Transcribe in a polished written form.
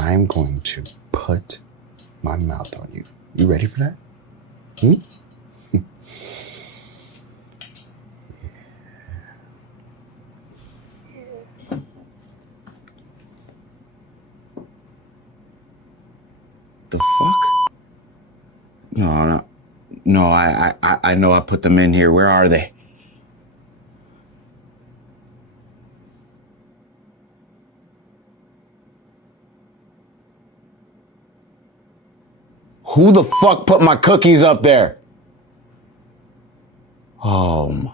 I'm going to put my mouth on you. You ready for that? The fuck? No, I know I put them in here. Where are they? Who the fuck put my cookies up there? Oh my.